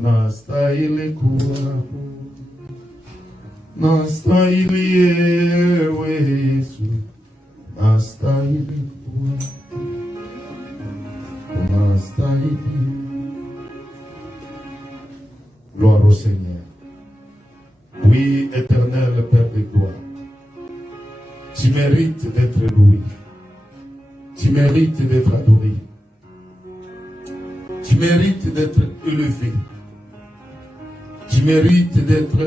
unastahili kuabudu, unastahili ewe Yesu, unastahili kuabudu, unastahili. Gloire au Seigneur. Oui, éternel Père de gloire, tu mérites d'être loué, tu mérites d'être adoré, tu mérites d'être élevé, tu mérites d'être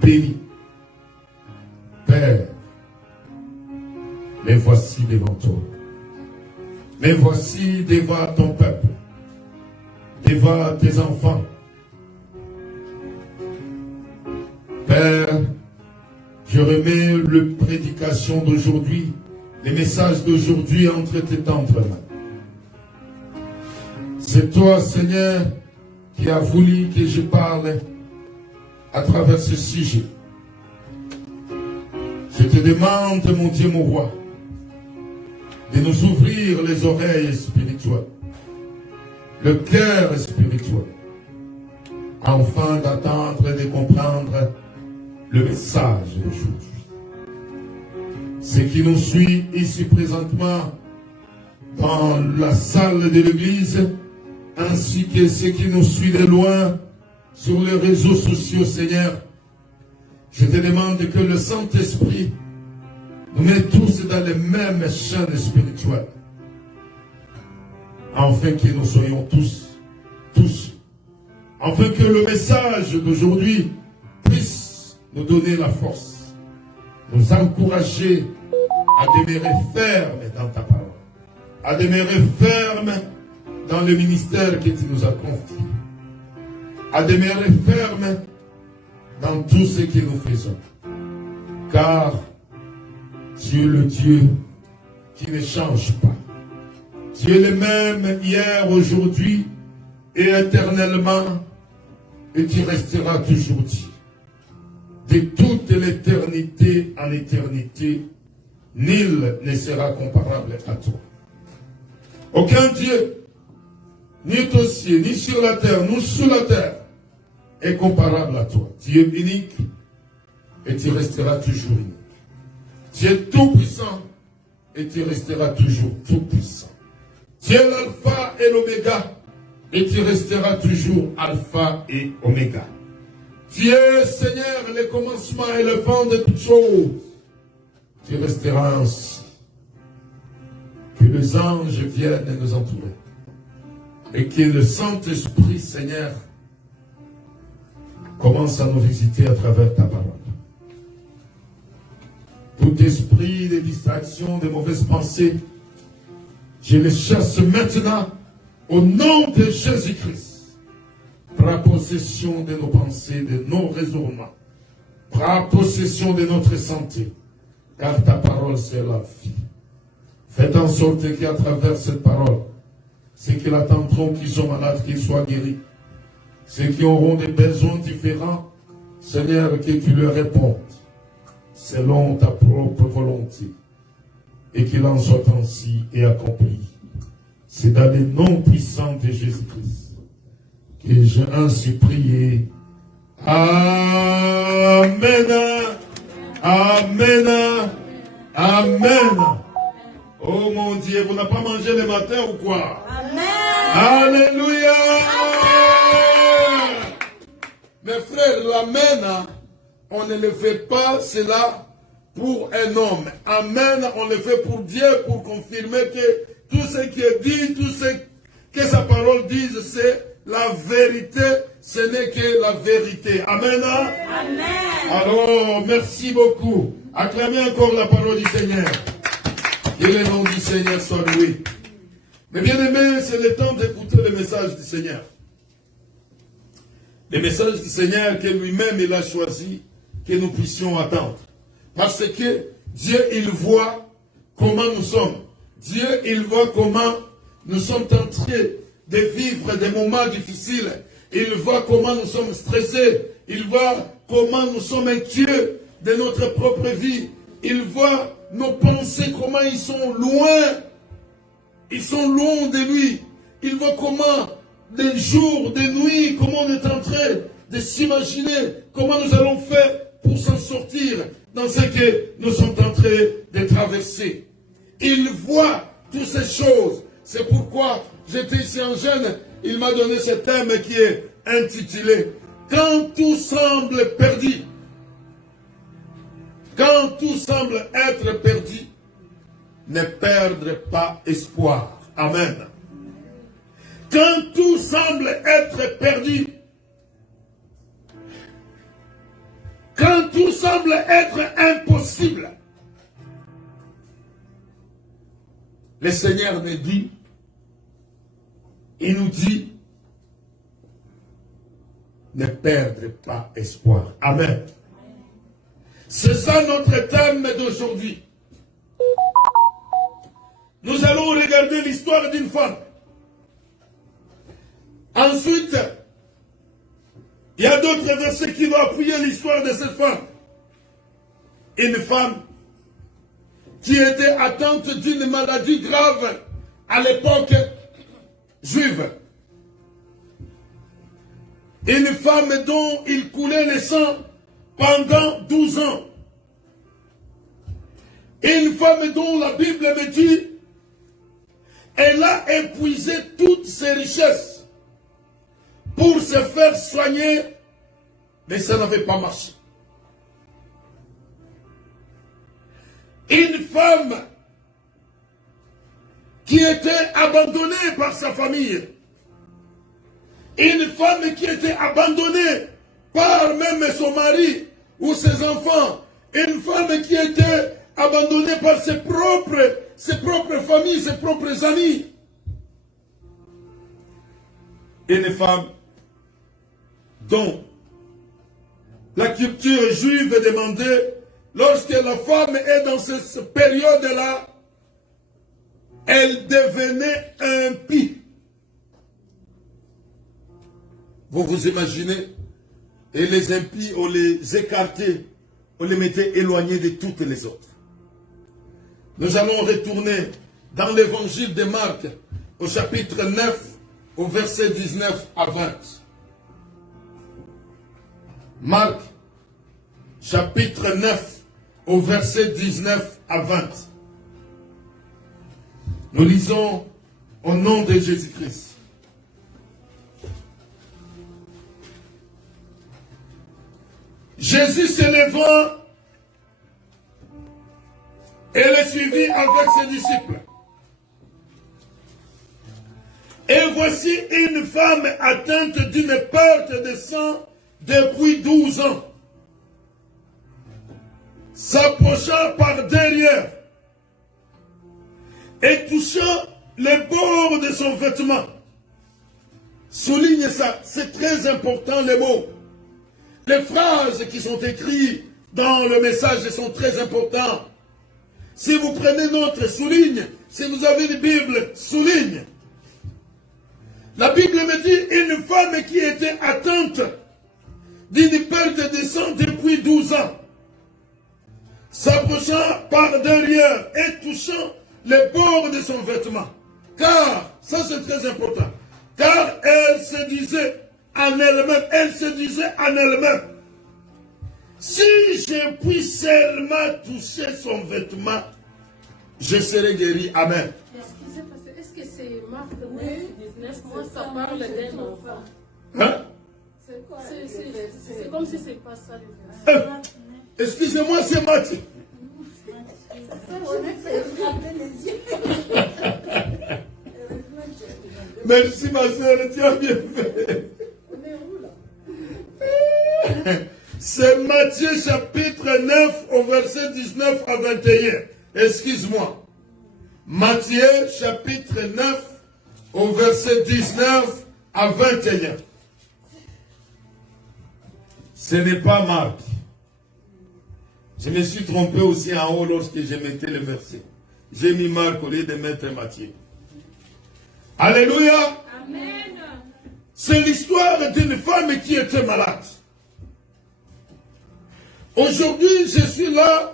béni. Père, me voici devant toi, me voici devant ton peuple, devant tes enfants. Père, je remets le prédication d'aujourd'hui, les messages d'aujourd'hui entre tes tendres mains. C'est toi, Seigneur, qui as voulu que je parle à travers ce sujet. Je te demande, mon Dieu, mon roi, de nous ouvrir les oreilles spirituelles, le cœur spirituel, afin d'attendre et de comprendre le message d'aujourd'hui. Ce qui nous suit ici présentement dans la salle de l'église, ainsi que ce qui nous suit de loin sur les réseaux sociaux, Seigneur, je te demande que le Saint-Esprit nous mette tous dans les mêmes chaînes spirituelles, afin que nous soyons tous, afin que le message d'aujourd'hui puisse nous donner la force, nous encourager à demeurer ferme dans ta parole, à demeurer ferme dans le ministère que tu nous as confié, à demeurer ferme dans tout ce que nous faisons. Car tu es le Dieu qui ne change pas. Tu es le même hier, aujourd'hui et éternellement, et tu resteras toujours Dieu. De toute l'éternité en éternité, nul ne sera comparable à toi. Aucun Dieu, ni au ciel, ni sur la terre, ni sous la terre, est comparable à toi. Tu es unique et tu resteras toujours unique. Tu es tout puissant et tu resteras toujours tout puissant. Tu es l'alpha et l'oméga et tu resteras toujours alpha et oméga. Tu es, Seigneur, le commencement et le fin de toutes choses. Tu resteras ainsi. Que les anges viennent nous entourer. Et que le Saint-Esprit, Seigneur, commence à nous visiter à travers ta parole. Tout esprit de distraction, de mauvaises pensées, je les chasse maintenant au nom de Jésus-Christ. Prends possession de nos pensées, de nos raisonnements. Prends possession de notre santé. Car ta parole, c'est la vie. Faites en sorte qu'à travers cette parole, ceux qui l'attendront, qui sont malades, qu'ils soient guéris. Ceux qui auront des besoins différents, Seigneur, que tu leur répondes selon ta propre volonté. Et qu'il en soit ainsi et accompli. C'est dans le nom puissant de Jésus-Christ que j'ai ainsi prié. Amen. Amen. Amen. Oh mon Dieu, vous n'avez pas mangé le matin ou quoi? Amen. Alléluia. Amen. Mes frères, l'amen, on ne le fait pas cela pour un homme. Amen, on le fait pour Dieu, pour confirmer que tout ce qui est dit, tout ce que sa parole dit, c'est la vérité, ce n'est que la vérité. Amen. Amen. Alors, merci beaucoup. Acclamez encore la parole du Seigneur. Que le nom du Seigneur soit loué. Mais bien aimé, c'est le temps d'écouter le message du Seigneur. Le message du Seigneur que lui-même il a choisi que nous puissions attendre. Parce que Dieu, il voit comment nous sommes. Dieu, il voit comment nous sommes en train de vivre des moments difficiles. Il voit comment nous sommes stressés. Il voit comment nous sommes inquiets de notre propre vie. Il voit nos pensées, comment ils sont loin. Ils sont loin de lui. Il voit comment des jours, des nuits, comment on est en train de s'imaginer, comment nous allons faire pour s'en sortir dans ce que nous sommes en train de traverser. Il voit toutes ces choses. C'est pourquoi j'étais ici en jeune, il m'a donné ce thème qui est intitulé « Quand tout semble perdu ». Quand tout semble être perdu, ne perdre pas espoir. Amen. Quand tout semble être perdu, quand tout semble être impossible, le Seigneur nous dit, il nous dit, ne perdre pas espoir. Amen. C'est ça notre thème d'aujourd'hui. Nous allons regarder l'histoire d'une femme. Ensuite, il y a d'autres versets qui vont appuyer l'histoire de cette femme. Une femme qui était atteinte d'une maladie grave à l'époque juive. Une femme dont il coulait le sang pendant 12 ans. Une femme dont la Bible me dit, elle a épuisé toutes ses richesses pour se faire soigner, mais ça n'avait pas marché. Une femme qui était abandonnée par sa famille. Une femme qui était abandonnée par même son mari ou ses enfants. Une femme qui était abandonnée par ses propres familles, ses propres amis. Une femme dont la culture juive demandait, lorsque la femme est dans cette période-là, elle devenait impie. Vous vous imaginez? Et les impies, on les écartait, on les mettait éloignés de toutes les autres. Nous allons retourner dans l'évangile de Marc, au chapitre 9, au verset 19 à 20. Marc, chapitre 9, au verset 19 à 20. Nous lisons au nom de Jésus-Christ. Jésus s'élevant et le suivit avec ses disciples. Et voici une femme atteinte d'une perte de sang depuis 12 ans, s'approcha par derrière et touchant les bords de son vêtement. Souligne ça, c'est très important les mots. Les phrases qui sont écrites dans le message sont très importantes. Si vous prenez notre souligne, si vous avez une Bible, souligne. La Bible me dit une femme qui était atteinte d'une perte de sang depuis 12 ans, s'approchant par derrière et touchant les bords de son vêtement. Car, ça c'est très important, car elle se disait en elle-même, si je puis seulement toucher son vêtement, je serai guéri. Amen. Est-ce que c'est Marc 19, moi ça parle d'un enfant? Hein? C'est comme si c'est pas ça. Excusez-moi, c'est Matthieu. Merci ma soeur, tu as bien fait. C'est Matthieu chapitre 9 au verset 19 à 21. Excuse-moi. Matthieu chapitre 9 au verset 19 à 21. Ce n'est pas Marc. Je me suis trompé aussi en haut lorsque je mettais le verset. J'ai mis Marc au lieu de mettre Matthieu. Alléluia. Amen. C'est l'histoire d'une femme qui était malade. Aujourd'hui, je suis là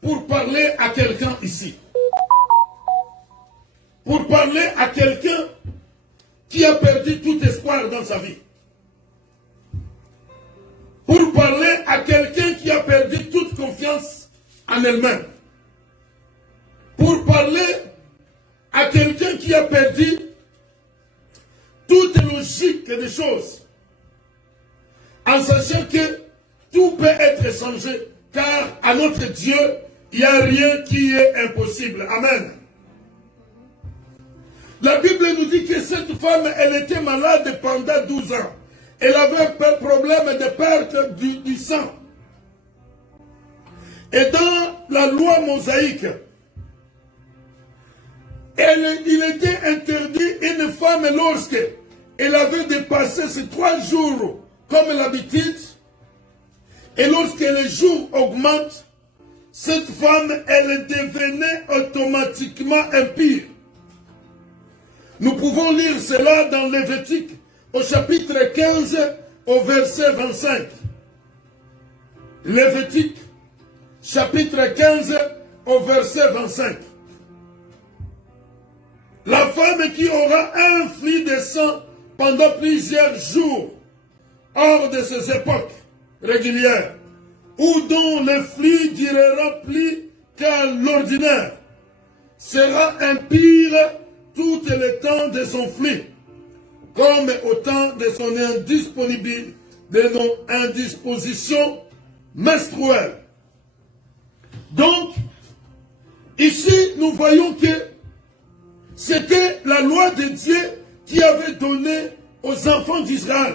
pour parler à quelqu'un ici. Pour parler à quelqu'un qui a perdu tout espoir dans sa vie. Pour parler à quelqu'un qui a perdu toute confiance en elle-même. Pour parler à quelqu'un qui a perdu toute logique des choses. En sachant que tout peut être changé. Car à notre Dieu, il n'y a rien qui est impossible. Amen. La Bible nous dit que cette femme, elle était malade pendant 12 ans. Elle avait un problème de perte du sang. Et dans la loi mosaïque, il était interdit une femme lorsque elle avait dépassé ces 3 jours comme l'habitude. Et lorsque les jours augmentent, cette femme, elle devenait automatiquement impure. Nous pouvons lire cela dans Lévitique au chapitre 15 au verset 25. Lévitique chapitre 15 au verset 25. La femme qui aura un flux de sang pendant plusieurs jours, hors de ces époques régulières, ou dont le flux durera plus qu'à l'ordinaire, sera impure tout le temps de son flux, comme au temps de son indisponibilité, de nos indispositions menstruelles. Donc, ici, nous voyons que c'était la loi de Dieu qui avait donné aux enfants d'Israël.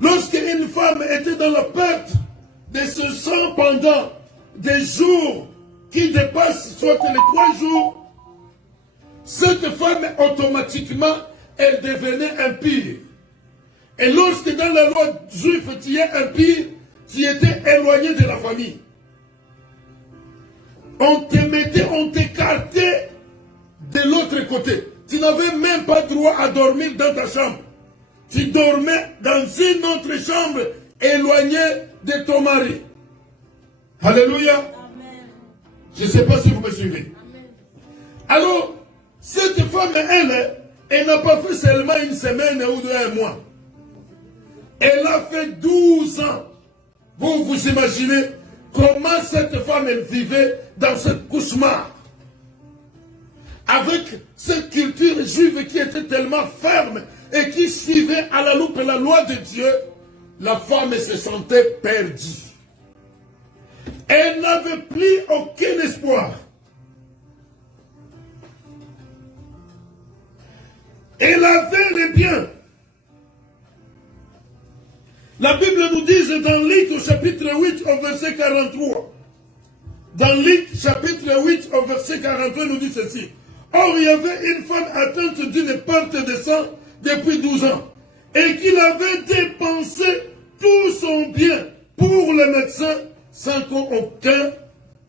Lorsqu'une femme était dans la perte de ce sang pendant des jours qui dépassent soit les 3 jours, cette femme automatiquement, elle devenait impure. Et lorsque dans la loi juive tu es impure, tu étais éloigné de la famille. On te mettait, on t'écartait de l'autre côté. Tu n'avais même pas droit à dormir dans ta chambre. Tu dormais dans une autre chambre éloignée de ton mari. Alléluia. Amen. Je ne sais pas si vous me suivez. Amen. Alors, cette femme, elle n'a pas fait seulement une semaine ou 2 mois. Elle a fait 12 ans. Vous imaginez comment cette femme elle vivait dans ce cauchemar. Avec cette culture juive qui était tellement ferme et qui suivait à la loupe la loi de Dieu, la femme se sentait perdue. Elle n'avait plus aucun espoir. Elle avait les biens. La Bible nous dit dans Luc au chapitre 8 au verset 43. Dans Luc chapitre 8 au verset 43 nous dit ceci. Or il y avait une femme atteinte d'une perte de sang depuis 12 ans et qu'il avait dépensé tout son bien pour le médecin sans qu'aucun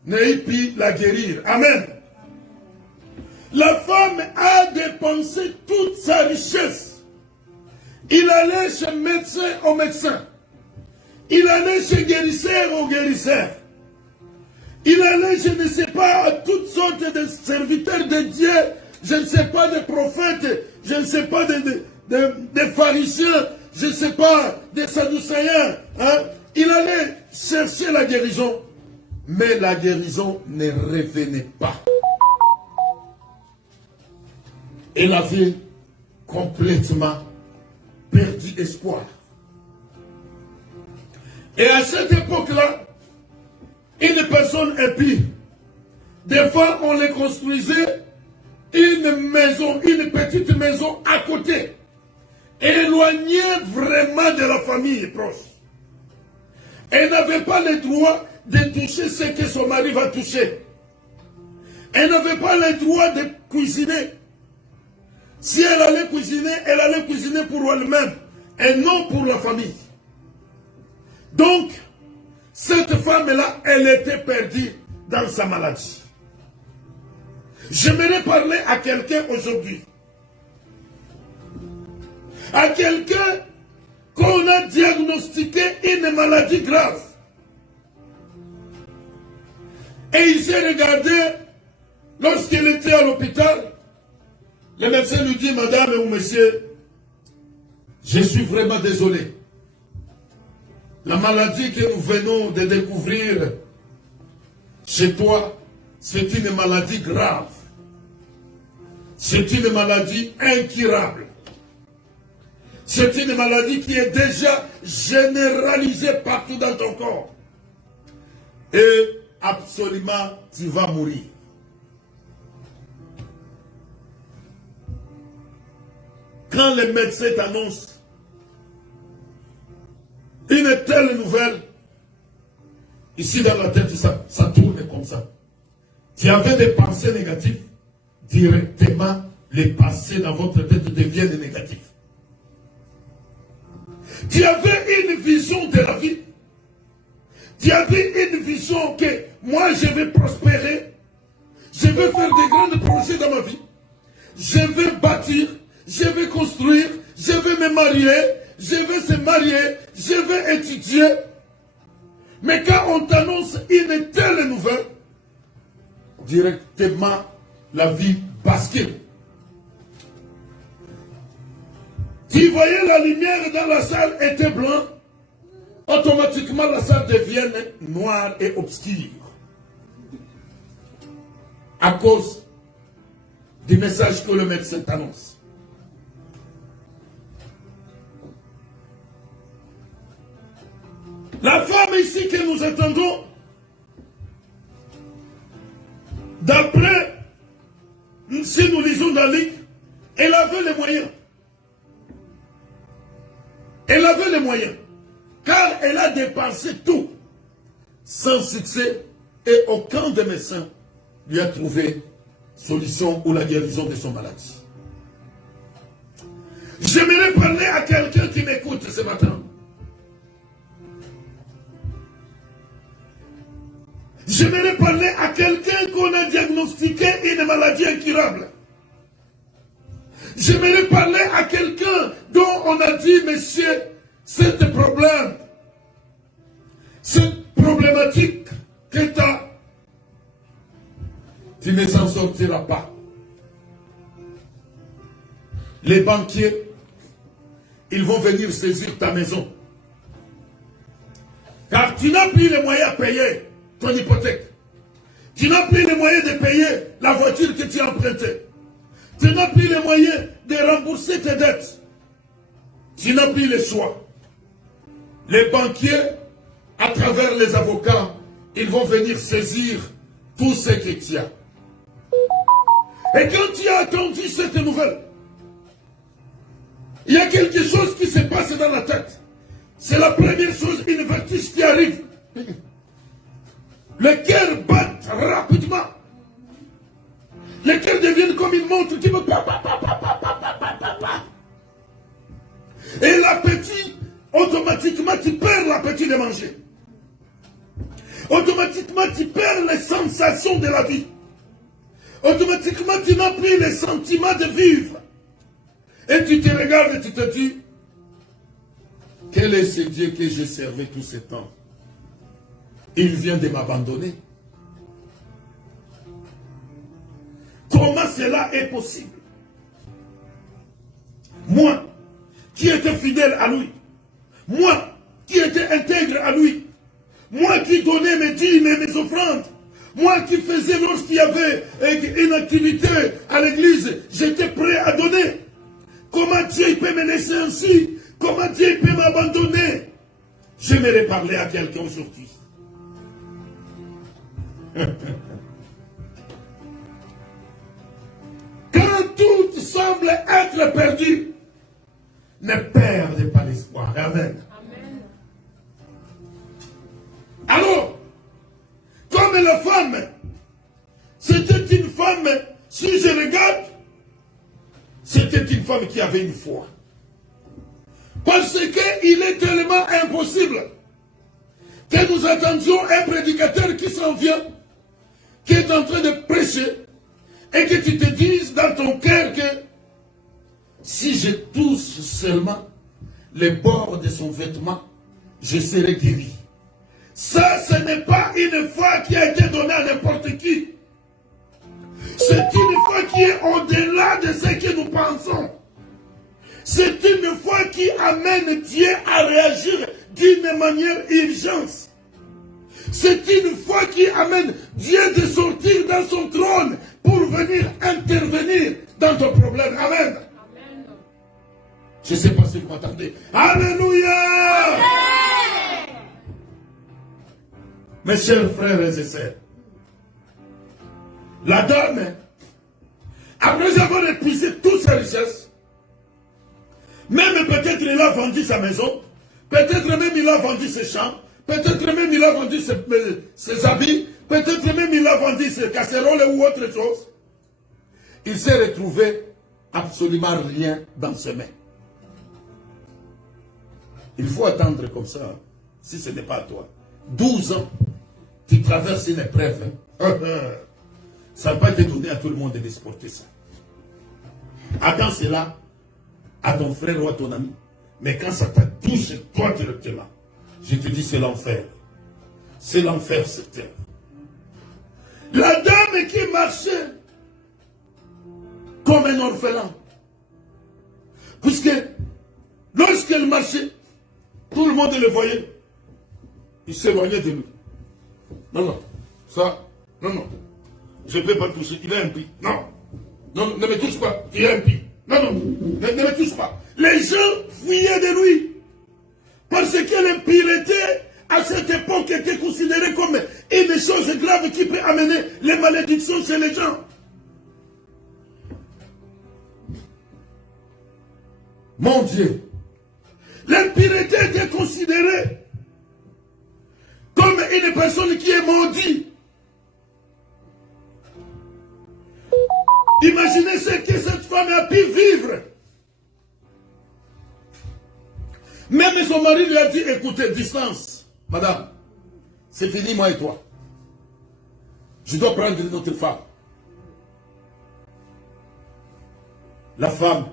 n'ait pu la guérir. Amen. La femme a dépensé toute sa richesse. Il allait chez médecin au médecin. Il allait chez guérisseur au guérisseur. Il allait, je ne sais pas, à toutes sortes de serviteurs de Dieu. Je ne sais pas, de prophètes. Je ne sais pas, de pharisiens. Je ne sais pas, des sadducéens. Hein? Il allait chercher la guérison. Mais la guérison ne revenait pas. Elle avait complètement perdu espoir. Et à cette époque-là, une personne impie, des fois on les construisait une maison, une petite maison à côté, éloignée vraiment de la famille proche. Elle n'avait pas le droit de toucher ce que son mari va toucher. Elle n'avait pas le droit de cuisiner. Si elle allait cuisiner pour elle-même et non pour la famille. Donc, cette femme-là, elle était perdue dans sa maladie. J'aimerais parler à quelqu'un aujourd'hui. À quelqu'un qu'on a diagnostiqué une maladie grave. Et il s'est regardé lorsqu'il était à l'hôpital. Le médecin lui dit, madame ou monsieur, je suis vraiment désolé. La maladie que nous venons de découvrir chez toi, c'est une maladie grave. C'est une maladie incurable. C'est une maladie qui est déjà généralisée partout dans ton corps. Et absolument, tu vas mourir. Quand les médecins t'annoncent une telle nouvelle, ici dans la tête, ça tourne comme ça. Tu avais des pensées négatives, directement, les pensées dans votre tête deviennent négatives. Tu avais une vision de la vie. Tu avais une vision que moi je vais prospérer, je vais faire des grands projets dans ma vie, je vais bâtir, je vais construire, je vais me marier, je vais se marier, je vais étudier. Mais quand on t'annonce une telle nouvelle, directement la vie bascule. Tu voyais la lumière dans la salle était blanche, automatiquement la salle devient noire et obscure. À cause du message que le médecin t'annonce. La femme ici que nous attendons, d'après, si nous lisons dans le livre, elle avait les moyens. Elle avait les moyens. Car elle a dépensé tout. Sans succès. Et aucun des médecins lui a trouvé solution ou la guérison de son maladie. J'aimerais parler à quelqu'un qui m'écoute ce matin. J'aimerais parler à quelqu'un qu'on a diagnostiqué une maladie incurable. J'aimerais parler à quelqu'un dont on a dit, monsieur, cette problème, cette problématique que tu as, tu ne s'en sortiras pas. Les banquiers, ils vont venir saisir ta maison. Car tu n'as plus les moyens de payer ton hypothèque. Tu n'as plus les moyens de payer la voiture que tu as empruntée. Tu n'as plus les moyens de rembourser tes dettes. Tu n'as plus le choix. Les banquiers, à travers les avocats, ils vont venir saisir tout ce que tu as. Et quand tu as attendu cette nouvelle, il y a quelque chose qui se passe dans la tête. C'est la première chose, une vertige qui arrive. Le cœur bat rapidement. Le cœur devient comme une montre qui me... Et l'appétit, automatiquement, tu perds l'appétit de manger. Automatiquement, tu perds les sensations de la vie. Automatiquement, tu n'as plus les sentiments de vivre. Et tu te regardes et tu te dis, quel est ce Dieu que j'ai servi tout ce temps? Il vient de m'abandonner. Comment cela est possible? Moi, qui étais fidèle à lui, moi, qui étais intègre à lui, moi qui donnais mes dîmes et mes offrandes, moi qui faisais lorsqu'il y avait une activité à l'église, j'étais prêt à donner. Comment Dieu peut me laisser ainsi? Comment Dieu peut m'abandonner? J'aimerais parler à quelqu'un aujourd'hui. Quand tout semble être perdu, ne perdez pas l'espoir. Amen. Amen. Alors, comme la femme, c'était une femme, si je regarde, c'était une femme qui avait une foi. Parce qu'il est tellement impossible que nous attendions un prédicateur qui s'en vient, qui est en train de prêcher, et que tu te dises dans ton cœur que si je touche seulement les bords de son vêtement, je serai guéri. Ça, ce n'est pas une foi qui a été donnée à n'importe qui. C'est une foi qui est au-delà de ce que nous pensons. C'est une foi qui amène Dieu à réagir d'une manière urgente. C'est une foi qui amène Dieu de sortir dans son trône pour venir intervenir dans ton problème. Amen. Amen. Je ne sais pas si vous m'entendez. Alléluia. Amen. Mes chers frères et sœurs, la dame, après avoir épuisé toutes ses richesses, même peut-être il a vendu sa maison, peut-être même il a vendu ses champs, peut-être même il a vendu ses habits, peut-être même il a vendu ses casseroles ou autre chose. Il s'est retrouvé absolument rien dans ses mains. Il faut attendre comme ça, hein, si ce n'est pas à toi. 12 ans, tu traverses une épreuve. Hein. Ça n'a pas été donné à tout le monde de supporter ça. Attends cela à ton frère ou à ton ami. Mais quand ça t'a touché toi directement, je te dis c'est l'enfer. C'est l'enfer cette terre. La dame qui marchait comme un orphelin. Puisque lorsqu'elle marchait, tout le monde le voyait. Il s'éloignait de lui. Non, non. Ça, non, non. Je ne peux pas toucher. Il est impie. Non. Non, ne me touche pas. Il est impie. Non, non. Ne me touche pas. Les gens fuyaient de lui. Parce que l'impureté, à cette époque, était considérée comme une chose grave qui peut amener les malédictions chez les gens. Mon Dieu. L'impureté était considérée comme une personne qui est maudite. Imaginez ce que cette femme a pu vivre. Même son mari lui a dit, écoutez, distance, madame, c'est fini moi et toi. Je dois prendre une autre femme. La femme,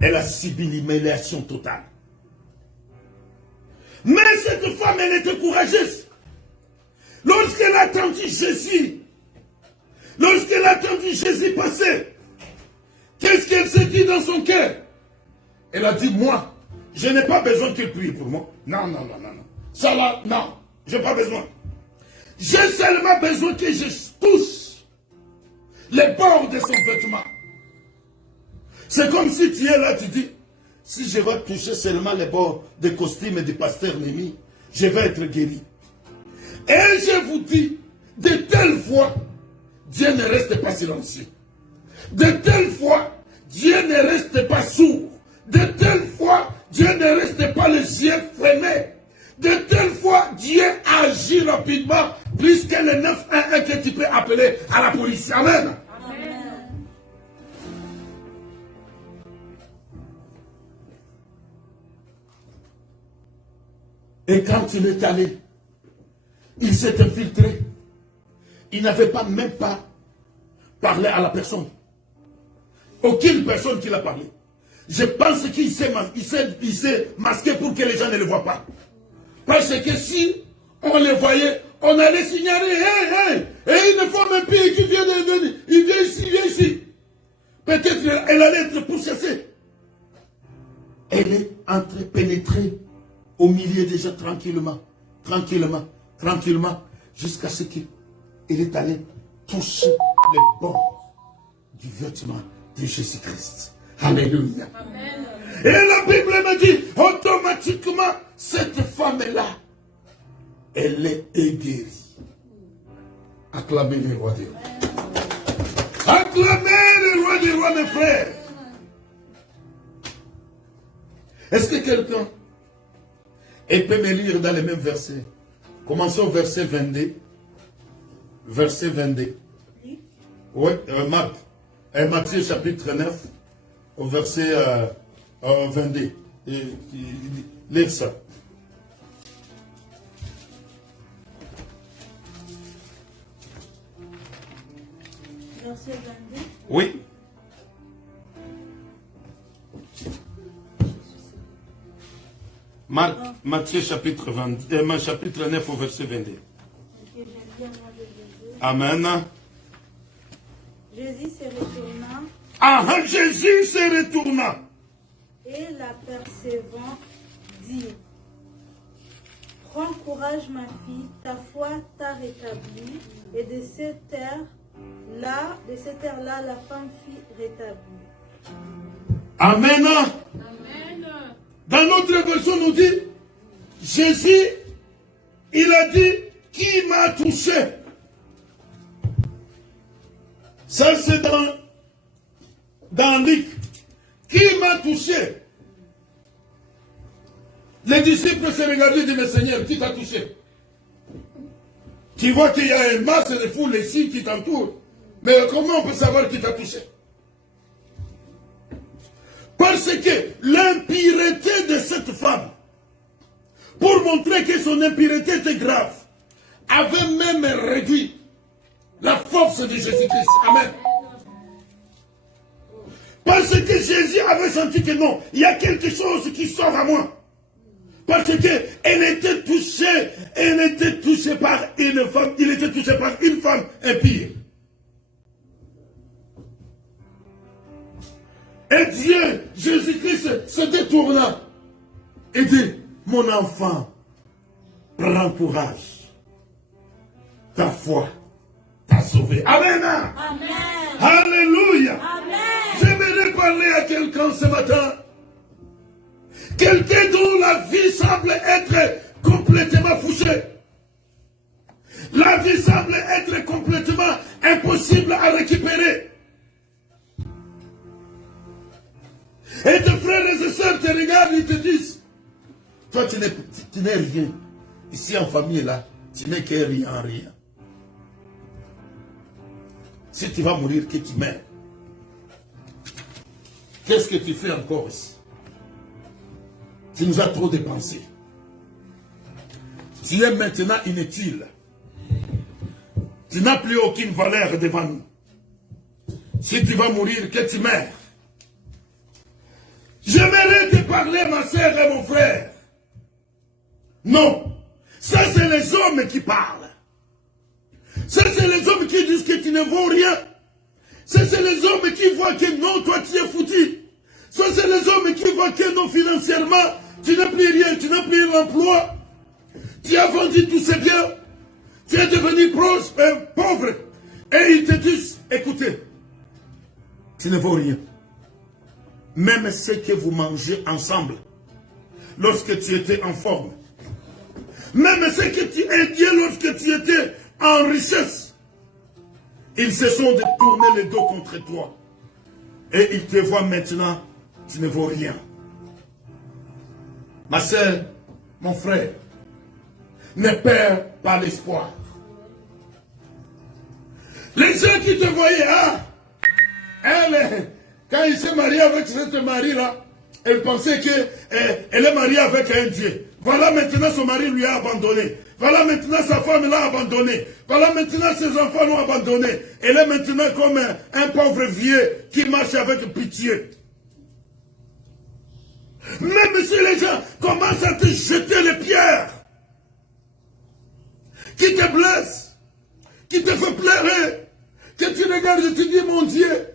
elle a subi l'humiliation totale. Mais cette femme, elle était courageuse. Lorsqu'elle a attendu Jésus, lorsqu'elle a attendu Jésus passer, qu'est-ce qu'elle s'est dit dans son cœur? Elle a dit, moi, je n'ai pas besoin qu'il prie pour moi. Non, non, non, non, non. Ça là, non, je n'ai pas besoin. J'ai seulement besoin que je touche les bords de son vêtement. C'est comme si tu es là, tu dis, si je vais toucher seulement les bords des costumes du pasteur Némi, je vais être guéri. Et je vous dis, de telle fois, Dieu ne reste pas silencieux. De telle fois, Dieu ne reste pas sourd. De telle fois, Dieu ne reste pas les yeux fermés. De telle fois, Dieu agit rapidement, puisque le 911 que tu peux appeler à la police. Amen. Amen. Et quand il est allé, il s'est infiltré. Il n'avait pas même pas parlé à la personne. Aucune personne qui l'a parlé. Je pense qu'il s'est masqué pour que les gens ne le voient pas. Parce que si on le voyait, on allait signaler, hey, hey, et une femme impie qui vient de venir, il vient ici, il vient ici. Peut-être elle allait être pourchassée. Elle est entrée, pénétrée au milieu des gens tranquillement, tranquillement, tranquillement, jusqu'à ce qu'il est allé toucher les bords du vêtement de Jésus-Christ. Alléluia. Amen. Et la Bible me dit, automatiquement, cette femme-là, elle est guérie. Acclamez le roi des rois. Acclamez le roi des rois, mes frères. Est-ce que quelqu'un peut me lire dans les mêmes versets? Commençons au verset 22. Verset 22. Oui, Marc. Matthieu chapitre 9. Au verset 22. Lire ça. Verset 22. Oui. Matthieu chapitre 22, chapitre 9 au verset 22. Okay, Amen. Ah, Jésus se retourna. Et la percevant, dit, prends courage, ma fille, ta foi t'a rétablie. Et de cette heure-là, la femme fut rétablie. Amen. Amen. Dans notre version, on nous dit, Jésus, il a dit, qui m'a touché? Ça, c'est dans Luc. Qui m'a touché? Les disciples se regardaient et disaient, mais Seigneur, qui t'a touché? Tu vois qu'il y a un masse de foule ici qui t'entoure. Mais comment on peut savoir qui t'a touché? Parce que l'impureté de cette femme, pour montrer que son impureté était grave, avait même réduit la force de Jésus-Christ. Amen. Parce que Jésus avait senti que non, il y a quelque chose qui sort à moi. Parce qu'elle était touchée par une femme, il était touché par une femme impure. Et Dieu, Jésus-Christ, se détourna et dit, mon enfant, prends courage. Ta foi t'a sauvé. Amen. Amen. Alléluia. Amen. J'aimerais parler à quelqu'un ce matin. Quelqu'un dont la vie semble être complètement fouchée. La vie semble être complètement impossible à récupérer. Et tes frères et sœurs te regardent et te disent, toi tu n'es rien. Ici en famille là, tu n'es que rien en rien. Si tu vas mourir, que tu meurs. Qu'est-ce que tu fais encore ici? Tu nous as trop dépensé. Tu es maintenant inutile. Tu n'as plus aucune valeur devant nous. Si tu vas mourir, que tu meurs. J'aimerais te parler, ma soeur et mon frère. Non. Ça, c'est les hommes qui parlent. Ça, c'est les hommes qui disent que tu ne vaux rien. Ça, c'est les hommes qui voient que non, toi, tu es foutu. Ça, c'est les hommes qui voient que non, financièrement, tu n'as plus rien, tu n'as plus l'emploi. Tu as vendu tous ces biens. Tu es devenu pauvre. Et ils te disent, écoutez, tu ne vaux rien. Même ce que vous mangez ensemble, lorsque tu étais en forme, même ce que tu étais lorsque tu étais en richesse, ils se sont détournés le dos contre toi. Et ils te voient maintenant, tu ne vaux rien. Ma soeur, mon frère, ne perds pas l'espoir. Les gens qui te voyaient, quand il s'est marié avec cette Marie-là, elle pensait qu'elle est mariée avec un Dieu. Voilà maintenant son mari lui a abandonné. Voilà maintenant sa femme l'a abandonné. Voilà maintenant ses enfants l'ont abandonné. Elle est maintenant comme un pauvre vieux qui marche avec pitié. Même si les gens commencent à te jeter les pierres, qui te blessent, qui te font pleurer, que tu regardes et tu dis, mon Dieu,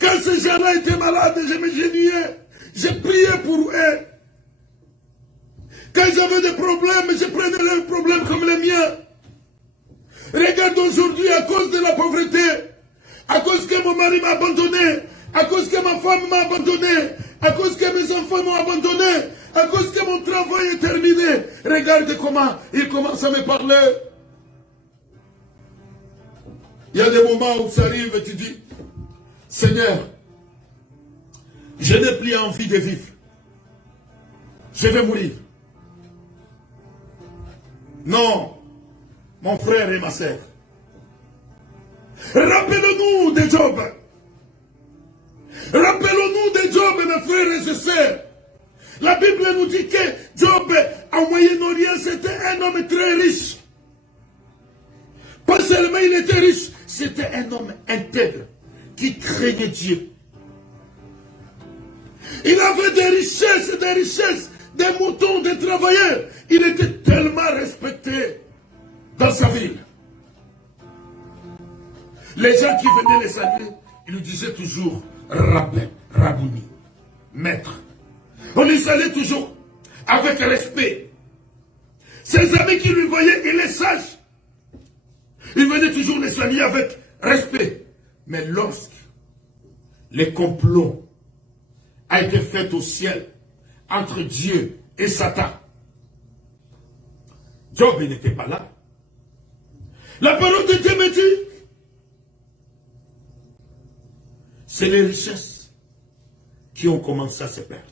quand ces gens-là étaient malades, je me géniais, j'ai prié pour eux. Quand j'avais des problèmes, je prenais leurs problèmes comme les miens. Regarde aujourd'hui, à cause de la pauvreté, à cause que mon mari m'a abandonné, à cause que ma femme m'a abandonné, à cause que mes enfants m'ont abandonné, à cause que mon travail est terminé. Regarde comment il commence à me parler. Il y a des moments où ça arrive et tu dis, Seigneur, je n'ai plus envie de vivre. Je vais mourir. Non, mon frère et ma sœur. Rappelons-nous de Job. Rappelons-nous de Job, mes frères et sœurs. La Bible nous dit que Job, en Moyen-Orient, c'était un homme très riche. Pas seulement il était riche, c'était un homme intègre qui craignait Dieu. Il avait des richesses, des moutons, des travailleurs. Il était tellement respecté dans sa ville. Les gens qui venaient les saluer, il lui disait toujours Rabbin, Rabouni, maître. On les saluait toujours avec respect. Ses amis qui lui voyaient, il est sage. Il venait toujours les saluer avec respect. Mais lorsque les complots a été fait au ciel entre Dieu et Satan, Job il n'était pas là. La parole de Dieu me dit, c'est les richesses qui ont commencé à se perdre.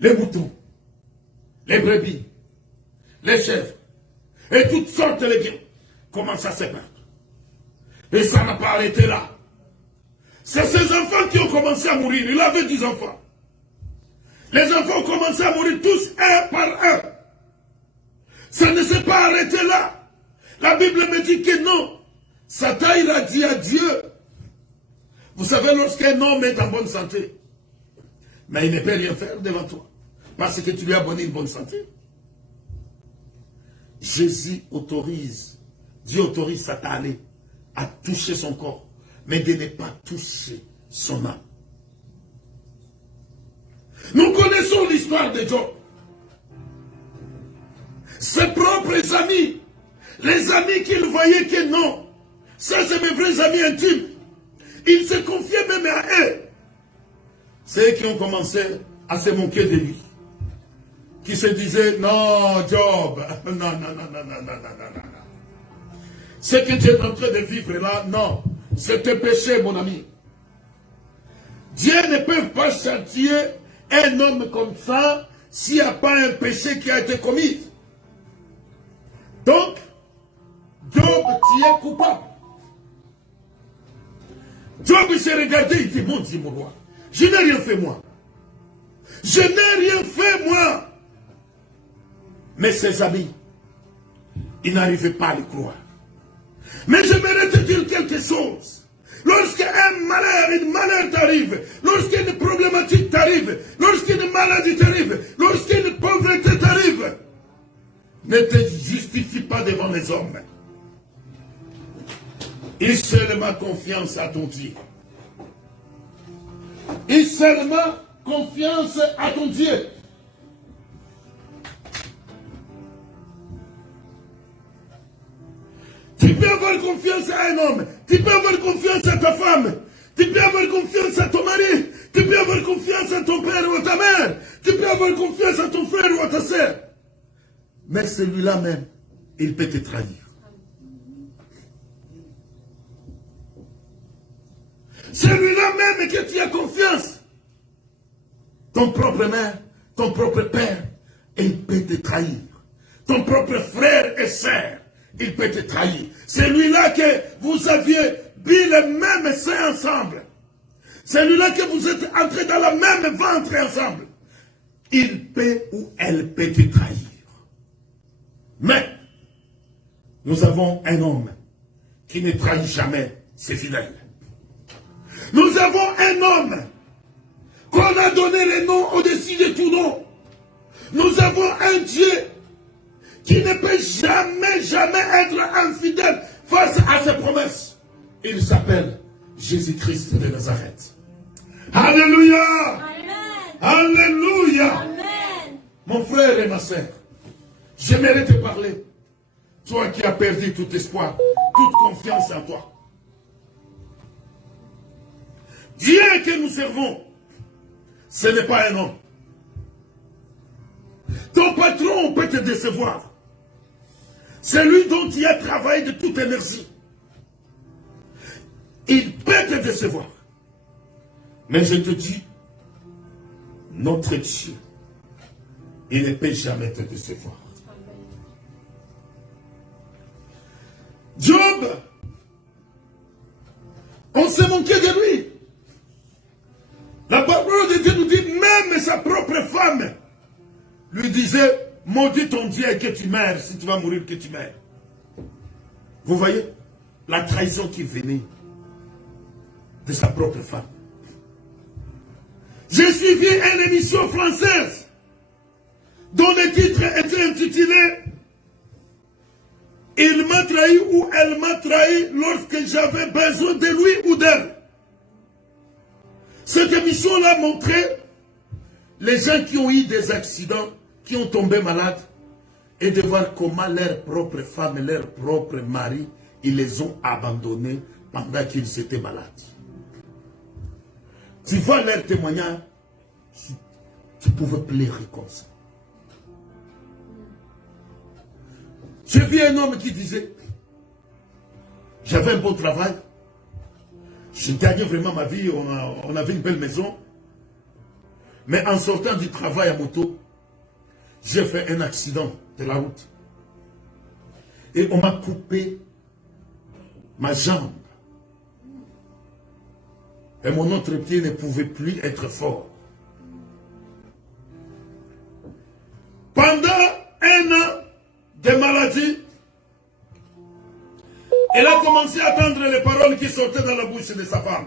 Les moutons, les brebis, les chèvres, et toutes sortes de biens commencent à se perdre. Et ça n'a pas arrêté là. C'est ses enfants qui ont commencé à mourir. Il avait 10 enfants. Les enfants ont commencé à mourir tous un par un. Ça ne s'est pas arrêté là. La Bible me dit que non. Satan, il a dit à Dieu. Vous savez, lorsqu'un homme est en bonne santé, mais il ne peut rien faire devant toi. Parce que tu lui as donné une bonne santé. Jésus autorise, Dieu autorise Satan à toucher son corps, mais de ne pas toucher son âme. Nous connaissons l'histoire de Job. Ses propres amis, les amis qu'il voyait que non, ça c'est mes vrais amis intimes, il se confiait même à eux. C'est eux qui ont commencé à se moquer de lui. Qui se disaient, non, Job, non. Ce que tu es en train de vivre là, non, c'est un péché, mon ami. Dieu ne peut pas châtier un homme comme ça s'il n'y a pas un péché qui a été commis. Donc, Job, tu es coupable. Job s'est regardé, il dit, mon Dieu, mon roi, je n'ai rien fait moi. Je n'ai rien fait moi. Mais ses amis, ils n'arrivaient pas à le croire. Mais j'aimerais te dire quelque chose. Lorsqu'un malheur, une malheur t'arrive, lorsqu'une problématique t'arrive, lorsqu'une maladie t'arrive, lorsqu'une pauvreté t'arrive, ne te justifie pas devant les hommes. Aie seulement confiance à ton Dieu. Aie seulement confiance à ton Dieu. Tu peux avoir confiance à un homme, tu peux avoir confiance à ta femme, tu peux avoir confiance à ton mari, tu peux avoir confiance à ton père ou à ta mère, tu peux avoir confiance à ton frère ou à ta sœur. Mais celui-là même, il peut te trahir. Celui-là même que tu as confiance, ton propre mère, ton propre père, il peut te trahir. Ton propre frère et sœur, il peut te trahir. Celui-là que vous aviez bu le même sein ensemble. Celui-là que vous êtes entrés dans la même ventre ensemble. Il peut ou elle peut te trahir. Mais, nous avons un homme qui ne trahit jamais ses fidèles. Nous avons un homme qu'on a donné le nom au-dessus de tout nom. Nous avons un Dieu qui ne peut jamais être infidèle face à ses promesses. Il s'appelle Jésus-Christ de Nazareth. Alléluia! Amen. Alléluia! Amen. Mon frère et ma sœur, j'aimerais te parler. Toi qui as perdu tout espoir, toute confiance en toi. Dieu que nous servons, ce n'est pas un homme. Ton patron peut te décevoir. C'est lui dont tu as travaillé de toute énergie. Il peut te décevoir. Mais je te dis, notre Dieu, il ne peut jamais te décevoir. Job, on s'est manqué de lui. La parole de Dieu nous dit, même sa propre femme lui disait, maudit ton Dieu et que tu meurs, si tu vas mourir, que tu meurs. Vous voyez, la trahison qui venait de sa propre femme. J'ai suivi une émission française dont le titre était intitulé Il m'a trahi ou elle m'a trahi lorsque j'avais besoin de lui ou d'elle. Cette émission-là montrait les gens qui ont eu des accidents, qui ont tombé malades, et de voir comment leurs propres femmes et leurs propres maris, ils les ont abandonnés pendant qu'ils étaient malades. Tu vois leurs témoignages, tu pouvais pleurer comme ça. J'ai vu un homme qui disait, j'avais un bon travail, je gagnais vraiment ma vie, on avait une belle maison, mais en sortant du travail à moto, j'ai fait un accident de la route. Et on m'a coupé ma jambe. Et mon autre pied ne pouvait plus être fort. Pendant un an de maladie, elle a commencé à entendre les paroles qui sortaient dans la bouche de sa femme.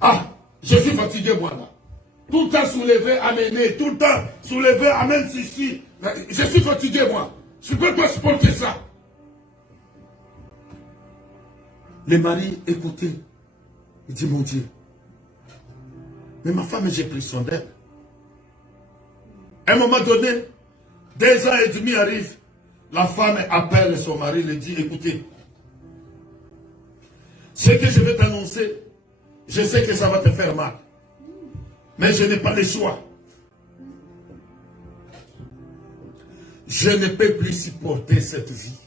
Ah, je suis fatigué moi là. Tout le temps soulevé, amené, tout le temps soulevé, amène ici. Je suis fatigué moi. Je ne peux pas supporter ça. Le mari écoutait. Il dit, mon Dieu, mais ma femme, j'ai pris soin d'elle. À un moment donné, 2 ans et demi arrivent, la femme appelle son mari, lui dit, écoutez, ce que je vais t'annoncer, je sais que ça va te faire mal, mais je n'ai pas le choix. Je ne peux plus supporter cette vie.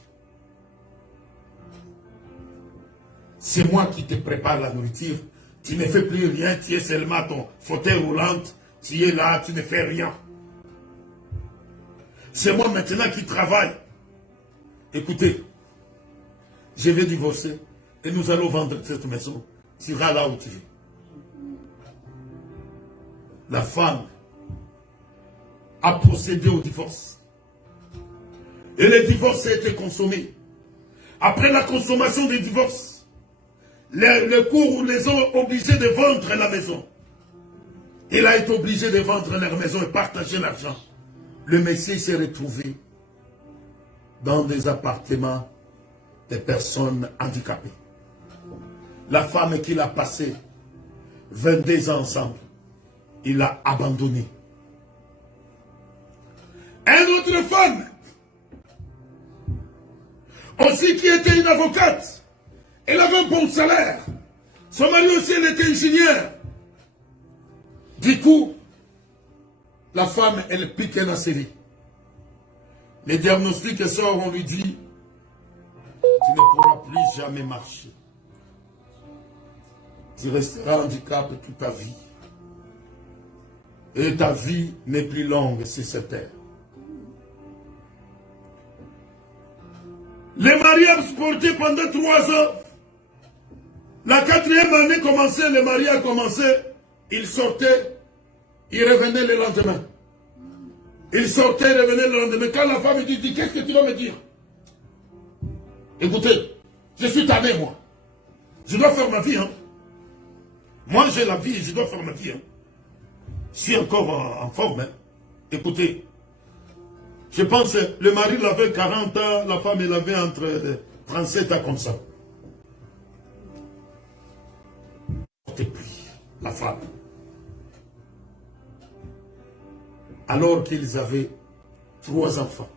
C'est moi qui te prépare la nourriture. Tu ne fais plus rien, tu es seulement ton fauteuil roulant, tu es là, tu ne fais rien. C'est moi maintenant qui travaille. Écoutez, je vais divorcer et nous allons vendre cette maison. Tu iras là où tu veux. La femme a procédé au divorce. Et le divorce a été consommé. Après la consommation du divorce, le cours où les ont obligés de vendre la maison. Il a été obligé de vendre leur maison et partager l'argent. Le monsieur s'est retrouvé dans des appartements de personnes handicapées. La femme qu'il a passé 22 ans ensemble, il l'a abandonnée. Une autre femme, aussi qui était une avocate, elle avait un bon salaire. Son mari aussi, elle était ingénieur. Du coup, la femme, elle pique la série. Les diagnostics sortent, on lui dit, tu ne pourras plus jamais marcher. Tu resteras handicapé toute ta vie. Et ta vie n'est plus longue sur cette terre. Les mariages portés pendant 3 ans. La 4e année commençait, le mariage a commencé. Il sortait, il revenait le lendemain. Il sortait, il revenait le lendemain. Quand la femme dit, qu'est-ce que tu vas me dire? Écoutez, je suis tanné, moi. Je dois faire ma vie, hein. Moi, j'ai la vie, je dois faire ma vie, hein. Je suis encore en forme, hein. Écoutez, je pense que le mari il avait 40 ans, la femme il avait entre 37 ans comme ça. Et puis, la femme. Alors qu'ils avaient 3 enfants,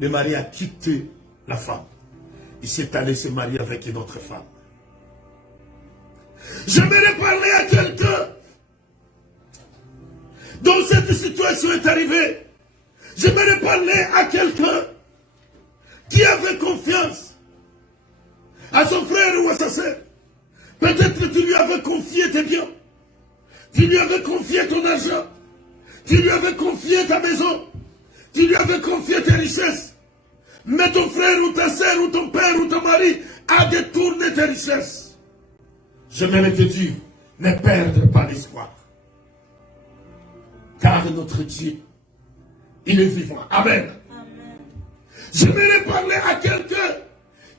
le mari a quitté la femme. Il s'est allé se marier avec une autre femme. J'aimerais parler à quelqu'un dont cette situation est arrivée. J'aimerais parler à quelqu'un qui avait confiance à son frère ou à sa sœur. Peut-être que tu lui avais confié tes biens. Tu lui avais confié ton argent. Tu lui avais confié ta maison. Tu lui avais confié tes richesses. Mais ton frère ou ta sœur ou ton père ou ton mari a détourné tes richesses. J'aimerais te dire, ne perdre pas l'espoir. Car notre Dieu, il est vivant. Amen. J'aimerais parler à quelqu'un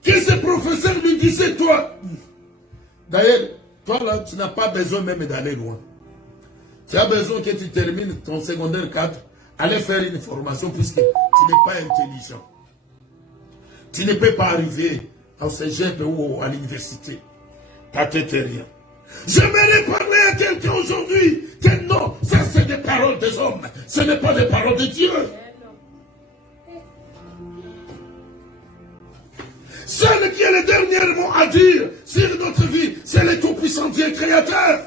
qui ce professeur lui disait, toi, d'ailleurs, toi là, tu n'as pas besoin même d'aller loin. Tu as besoin que tu termines ton secondaire 4 aller faire une formation puisque tu n'es pas intelligent. Tu ne peux pas arriver au cégep ou à l'université. Ta tête est rien. J'aimerais parler à quelqu'un aujourd'hui que non, ça c'est des paroles des hommes. Ce n'est pas des paroles de Dieu. Celui qui a le dernier mot à dire sur notre vie, c'est le tout-puissant Dieu créateur.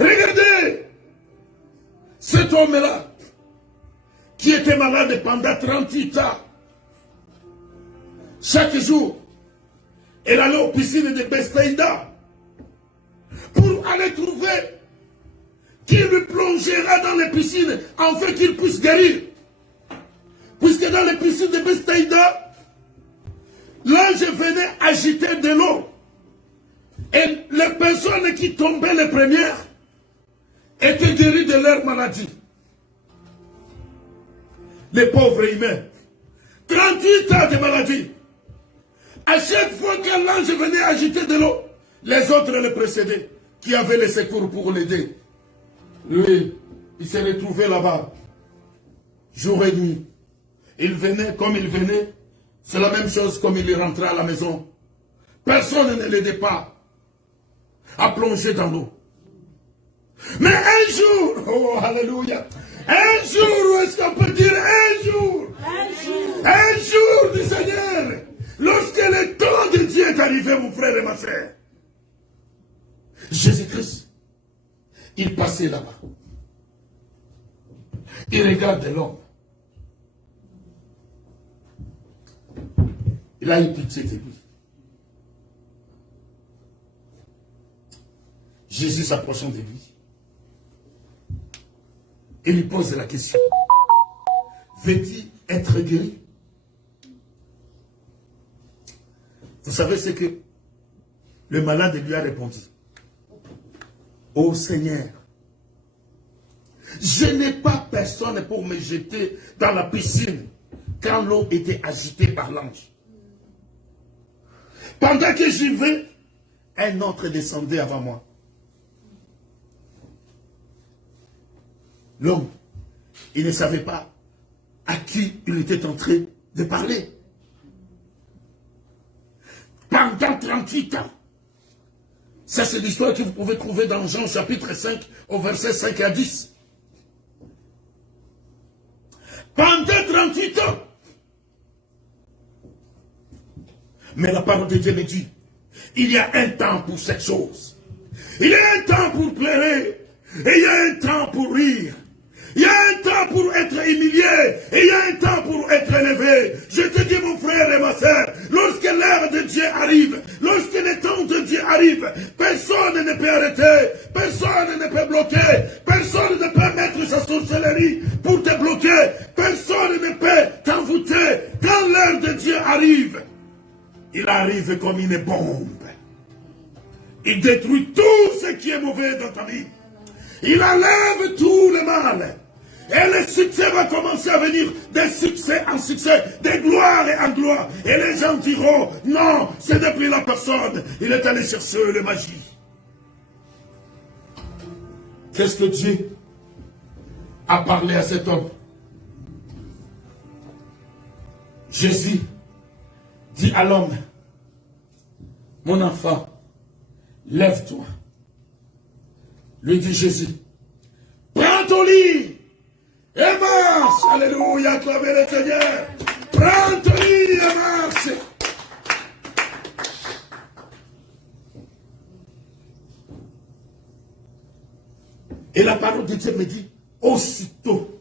Regardez cet homme-là qui était malade pendant 38 ans. Chaque jour, elle allait aux piscines de Bethsaïda pour aller trouver qui lui plongera dans les piscines afin qu'il puisse guérir. Puisque dans les piscines de Bethsaïda, l'ange venait agiter de l'eau. Et les personnes qui tombaient les premières étaient guéries de leur maladie. Les pauvres humains, 38 ans de maladie. À chaque fois que l'ange venait agiter de l'eau, les autres le précédaient, qui avaient les secours pour l'aider. Lui, il s'est retrouvé là-bas, jour et nuit. Il venait comme il venait, c'est la même chose comme il rentrait à la maison. Personne ne l'aidait pas à plonger dans l'eau. Mais un jour, oh alléluia, un jour, est-ce qu'on peut dire un jour du Seigneur, lorsque le temps de Dieu est arrivé, mon frère et ma soeur, Jésus-Christ, il passait là-bas. Il regarde l'homme. Il a eu pitié de lui. Jésus s'approchant de lui. Il lui pose la question. Veux-tu être guéri? Vous savez ce que le malade lui a répondu. Ô Seigneur, je n'ai pas personne pour me jeter dans la piscine quand l'eau était agitée par l'ange. Pendant que j'y vais, un autre descendait avant moi. L'homme, il ne savait pas à qui il était en train de parler. Pendant 38 ans. Ça, c'est l'histoire que vous pouvez trouver dans Jean chapitre 5, au verset 5 à 10. Pendant 38 ans. Mais la parole de Dieu me dit, il y a un temps pour cette chose. Il y a un temps pour pleurer. Et il y a un temps pour rire. Il y a un temps pour être humilié. Et il y a un temps pour être élevé. Je te dis, mon frère et ma soeur, lorsque l'heure de Dieu arrive, lorsque le temps de Dieu arrive, personne ne peut arrêter, personne ne peut bloquer, personne ne peut mettre sa sorcellerie pour te bloquer, personne ne peut t'envoûter. Quand l'heure de Dieu arrive, il arrive comme une bombe. Il détruit tout ce qui est mauvais dans ta vie. Il enlève tout le mal. Et le succès va commencer à venir de succès en succès, de gloire en gloire. Et les gens diront, non, c'est depuis la personne. Il est allé chercher le magie. Qu'est-ce que Dieu a parlé à cet homme? Jésus dit à l'homme, mon enfant, lève-toi. Lui dit Jésus, prends ton lit et marche. Alléluia, acclamez le Seigneur. Prends ton lit et marche. Et la parole de Dieu me dit, aussitôt,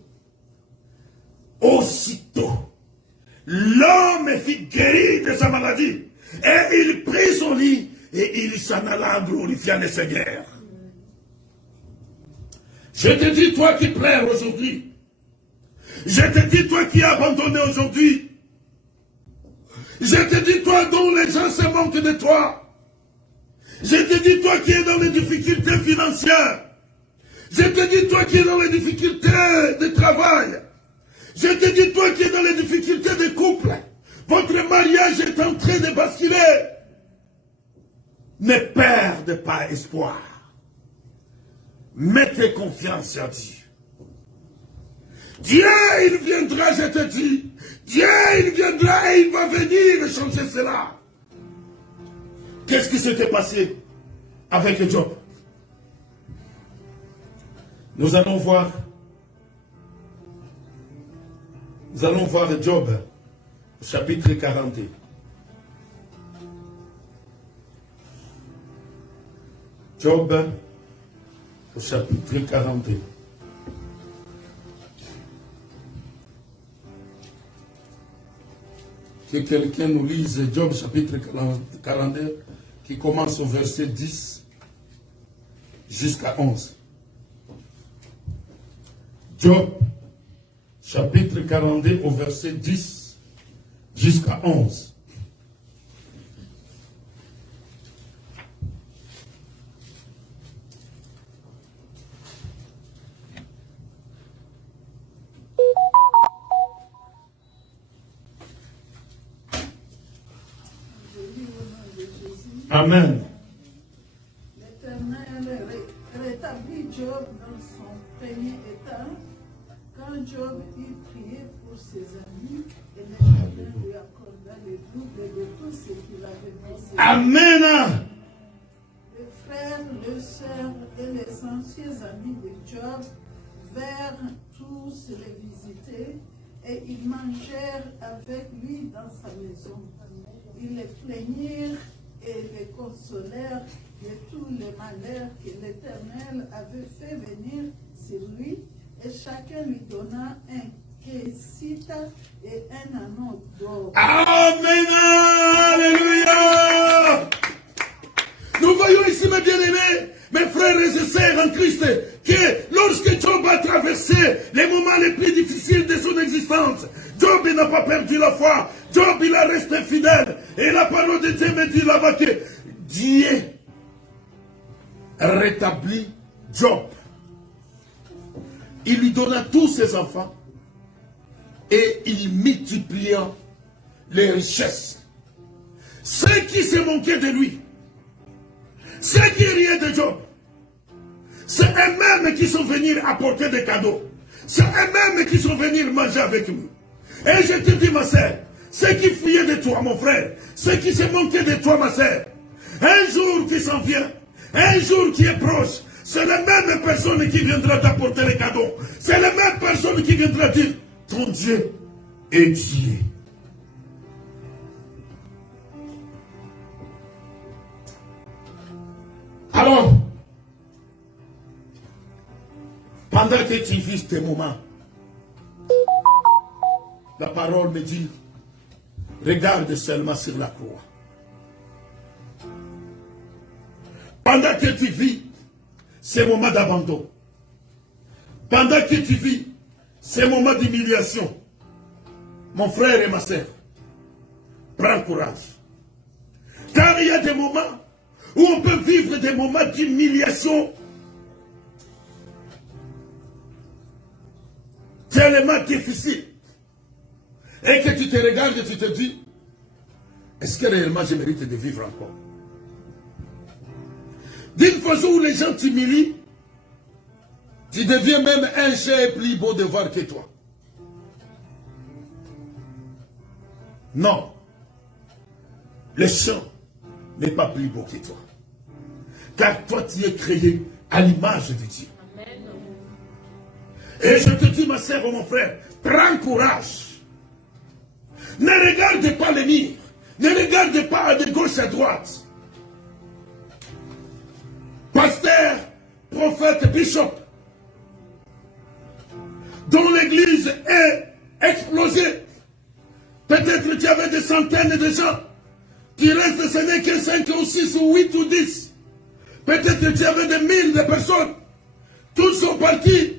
l'homme fut guéri de sa maladie. Et il prit son lit et il s'en alla glorifiant le Seigneur. Je te dis, toi qui pleures aujourd'hui. Je te dis, toi qui es abandonné aujourd'hui. Je te dis, toi dont les gens se moquent de toi. Je te dis, toi qui es dans les difficultés financières. Je te dis, toi qui es dans les difficultés de travail. Je te dis, toi qui es dans les difficultés de couple. Votre mariage est en train de basculer. Ne perde pas espoir. Mettez confiance en Dieu. Dieu, il viendra, je te dis. Dieu, il viendra et il va venir changer cela. Qu'est-ce qui s'était passé avec Job? Nous allons voir Job, chapitre 40. Job, au chapitre 40. Que quelqu'un nous lise Job, chapitre 40, qui commence au verset 10 jusqu'à 11. Job, chapitre 42, au verset 10 jusqu'à 11. Amen. L'Éternel rétablit Job dans son premier état. Quand Job eut prié pour ses amis, et l'Éternel lui accorda le double de tout ce qu'il avait possédé. Amen. Les frères, les sœurs et les anciens amis de Job vinrent tous les visiter et ils mangèrent avec lui dans sa maison. Ils les plaignirent et les consolèrent de tous les malheurs que l'Éternel avait fait venir sur lui, et chacun lui donna un késita et un anneau d'or. Amen. Alléluia. Nous voyons ici, mes bien-aimés, mes frères et sœurs en Christ, que lorsque Job a traversé les moments les plus difficiles de son existence, Job n'a pas perdu la foi. Job, il a resté fidèle. Et la parole de Dieu me dit là-bas que Dieu rétablit Job. Il lui donna tous ses enfants et il multiplia les richesses. Ceux qui se moquaient de lui, ceux qui riaient de Job, c'est eux-mêmes qui sont venus apporter des cadeaux. C'est eux-mêmes qui sont venus manger avec nous. Et je te dis, ma sœur, ceux qui fuyaient de toi, mon frère, ceux qui se moquaient de toi, ma sœur, un jour qui s'en vient, un jour qui est proche, c'est la même personne qui viendra t'apporter les cadeaux. C'est la même personne qui viendra dire, ton Dieu est Dieu. Alors, pendant que tu vis tes moments, la parole me dit, regarde seulement sur la croix. Pendant que tu vis ces moments d'abandon, pendant que tu vis ces moments d'humiliation, mon frère et ma soeur, prends courage. Car il y a des moments où on peut vivre des moments d'humiliation tellement difficiles. Et que tu te regardes et tu te dis, est-ce que réellement je mérite de vivre encore? D'une façon où les gens t'humilient, tu deviens même un chien plus beau de voir que toi. Non. Le chien n'est pas plus beau que toi. Car toi, tu es créé à l'image de Dieu. Amen. Et je te dis, ma sœur ou mon frère, prends courage. Ne regarde pas les murs. Ne regarde pas de gauche à droite. Pasteur, prophète, bishop, dont l'église est explosée. Peut-être que tu avais des centaines de gens. Tu restes, ce n'est que 5 ou 6 ou 8 ou 10. Peut-être que tu avais des 1000 de personnes. Tous sont partis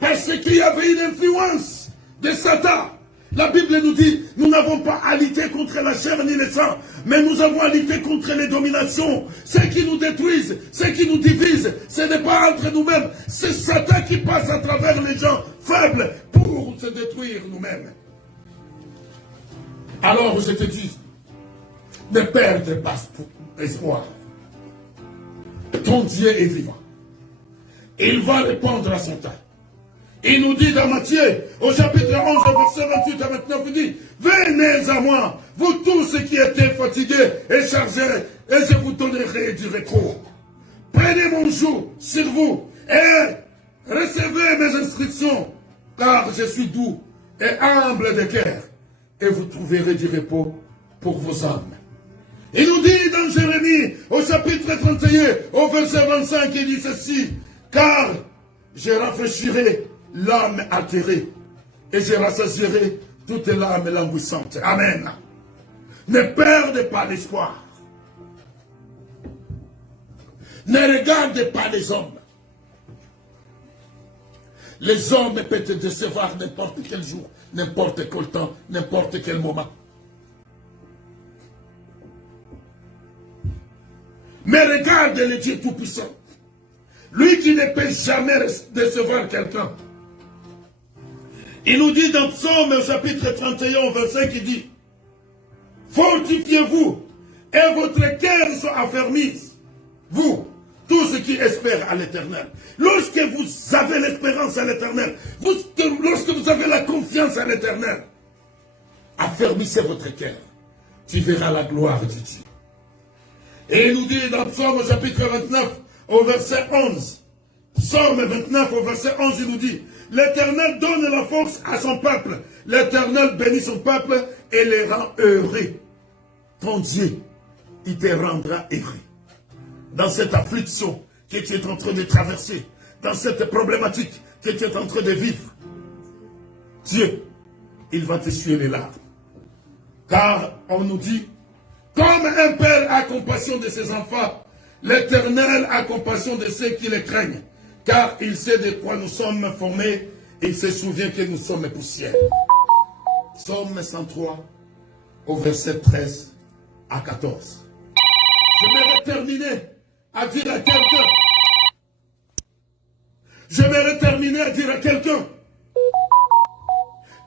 parce qu'il y avait une influence de Satan. La Bible nous dit, nous n'avons pas à lutter contre la chair ni le sang, mais nous avons à lutter contre les dominations. Ceux qui nous détruisent, ceux qui nous divisent, ce n'est pas entre nous-mêmes. C'est Satan qui passe à travers les gens faibles pour se détruire nous-mêmes. Alors je te dis, ne perdre pas espoir. Ton Dieu est vivant. Il va répondre à son temps. Il nous dit dans Matthieu, au chapitre 11, verset 28 à 29, il dit, venez à moi, vous tous qui êtes fatigués et chargés, et je vous donnerai du repos. Prenez mon joug sur vous et recevez mes instructions, car je suis doux et humble de cœur, et vous trouverez du repos pour vos âmes. Il nous dit dans Jérémie, au chapitre 31, au verset 25, il dit ceci, car je rafraîchirai l'âme altérée, et je rassasierai toute l'âme languissante. Amen. Ne perdez pas l'espoir. Ne regardez pas les hommes. Les hommes peuvent te décevoir n'importe quel jour, n'importe quel temps, n'importe quel moment. Mais regarde le Dieu Tout-Puissant. Lui qui ne peut jamais décevoir quelqu'un. Il nous dit dans Psaume au chapitre 31, verset qui dit, fortifiez-vous et votre cœur soit affermi. Vous, tous ceux qui espèrent à l'éternel. Lorsque vous avez l'espérance à l'éternel, lorsque vous avez la confiance à l'éternel, affermissez votre cœur. Tu verras la gloire de Dieu. Et il nous dit dans Psaume au chapitre 29, au verset 11, Psaume 29 au verset 11, il nous dit, l'Éternel donne la force à son peuple, l'Éternel bénit son peuple et les rend heureux. Ton Dieu, il te rendra heureux. Dans cette affliction que tu es en train de traverser, dans cette problématique que tu es en train de vivre, Dieu, il va t'essuyer les larmes. Car on nous dit, comme un père a compassion de ses enfants, l'Éternel a compassion de ceux qui le craignent, car il sait de quoi nous sommes formés, et il se souvient que nous sommes poussière. Psaume 103, au verset 13 à 14. J'aimerais terminer à dire à quelqu'un,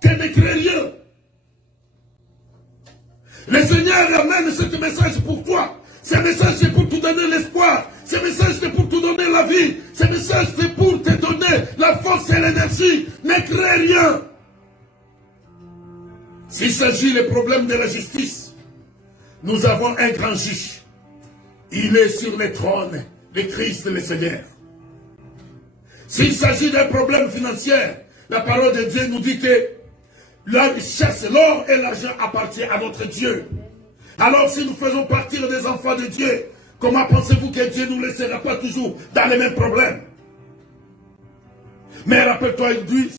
que ne crée rien. Le Seigneur amène ce message pour toi. Ce message c'est pour te donner l'espoir. Ce message c'est pour te donner la vie. Ce message c'est pour te donner la force et l'énergie. Ne crée rien. S'il s'agit des problèmes de la justice, nous avons un grand juge. Il est sur le trône, le Christ le Seigneur. S'il s'agit d'un problème financier, la parole de Dieu nous dit que la richesse, l'or et l'argent appartiennent à notre Dieu. Alors si nous faisons partir des enfants de Dieu, comment pensez-vous que Dieu ne nous laissera pas toujours dans les mêmes problèmes? Mais rappelle-toi, il dit,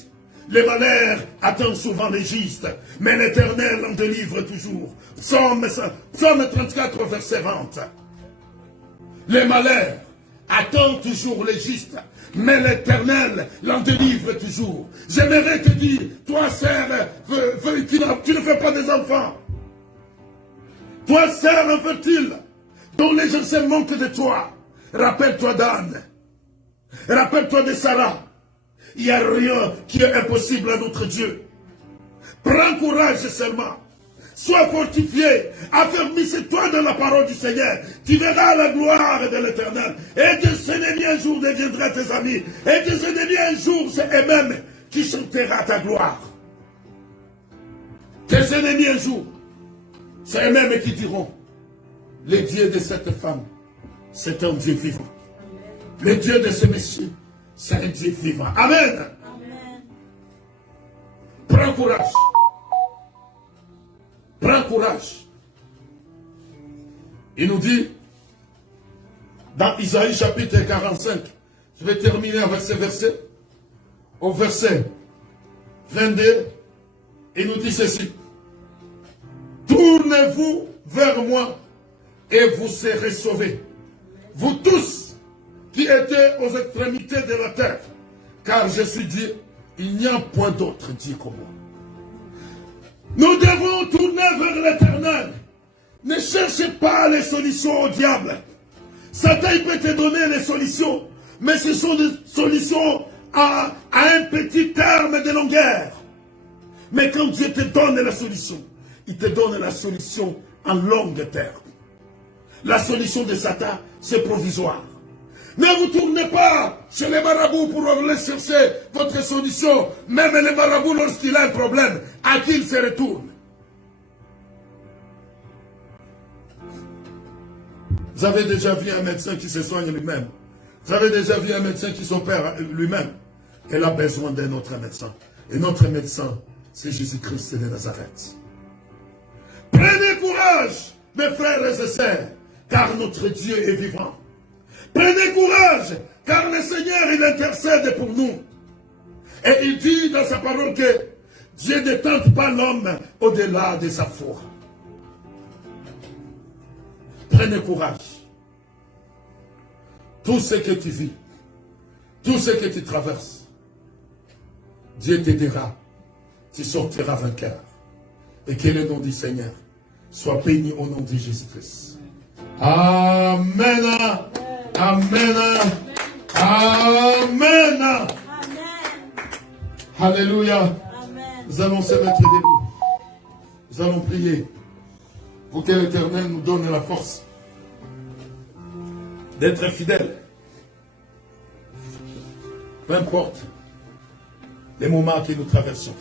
les malheurs attendent souvent les justes, mais l'Éternel en délivre toujours. Psaume 34, verset 20. Les malheurs attendent toujours les justes, mais l'Éternel l'en délivre toujours. J'aimerais te dire, toi sœur, tu ne fais pas des enfants. Toi sœur infertile, dont les gens se manquent de toi. Rappelle-toi d'Anne. Rappelle-toi de Sarah. Il n'y a rien qui est impossible à notre Dieu. Prends courage seulement. Sois fortifié. Affermisse-toi dans la parole du Seigneur. Tu verras la gloire de l'Éternel. Et tes ennemis un jour deviendront tes amis. Et tes ennemis un jour, c'est eux-mêmes qui chanteront ta gloire. Tes ennemis un jour, c'est eux-mêmes qui diront, le Dieu de cette femme, c'est un Dieu vivant. Le Dieu de ce monsieur, c'est un Dieu vivant. Amen. Amen. Prends courage. Prends courage. Il nous dit, dans Isaïe chapitre 45, je vais terminer avec ce verset, au verset 22, il nous dit ceci. Tournez-vous vers moi et vous serez sauvés. Vous tous qui étiez aux extrémités de la terre, car je suis Dieu, il n'y a point d'autre Dieu comme moi. Nous devons tourner vers l'Éternel. Ne cherchez pas les solutions au diable. Satan peut te donner les solutions, mais ce sont des solutions à un petit terme de longueur. Mais quand Dieu te donne la solution, il te donne la solution en longue terme. La solution de Satan, c'est provisoire. Ne retournez pas chez les marabouts pour aller chercher votre solution. Même les marabouts, lorsqu'il a un problème, à qui il se retourne? Vous avez déjà vu un médecin qui se soigne lui-même? Vous avez déjà vu un médecin qui s'opère lui-même? Elle a besoin d'un autre médecin. Et notre médecin, c'est Jésus-Christ de Nazareth. Prenez courage, mes frères et sœurs, car notre Dieu est vivant. Prenez courage, car le Seigneur, il intercède pour nous. Et il dit dans sa parole que Dieu ne tente pas l'homme au-delà de sa foi. Prenez courage. Tout ce que tu vis, tout ce que tu traverses, Dieu t'aidera. Tu sortiras vainqueur. Et que le nom du Seigneur soit béni au nom de Jésus-Christ. Amen. Amen. Amen. Amen. Alléluia. Amen. Nous allons se mettre debout. Nous allons prier pour que l'Éternel nous donne la force d'être fidèles. Peu importe les moments que nous traversons.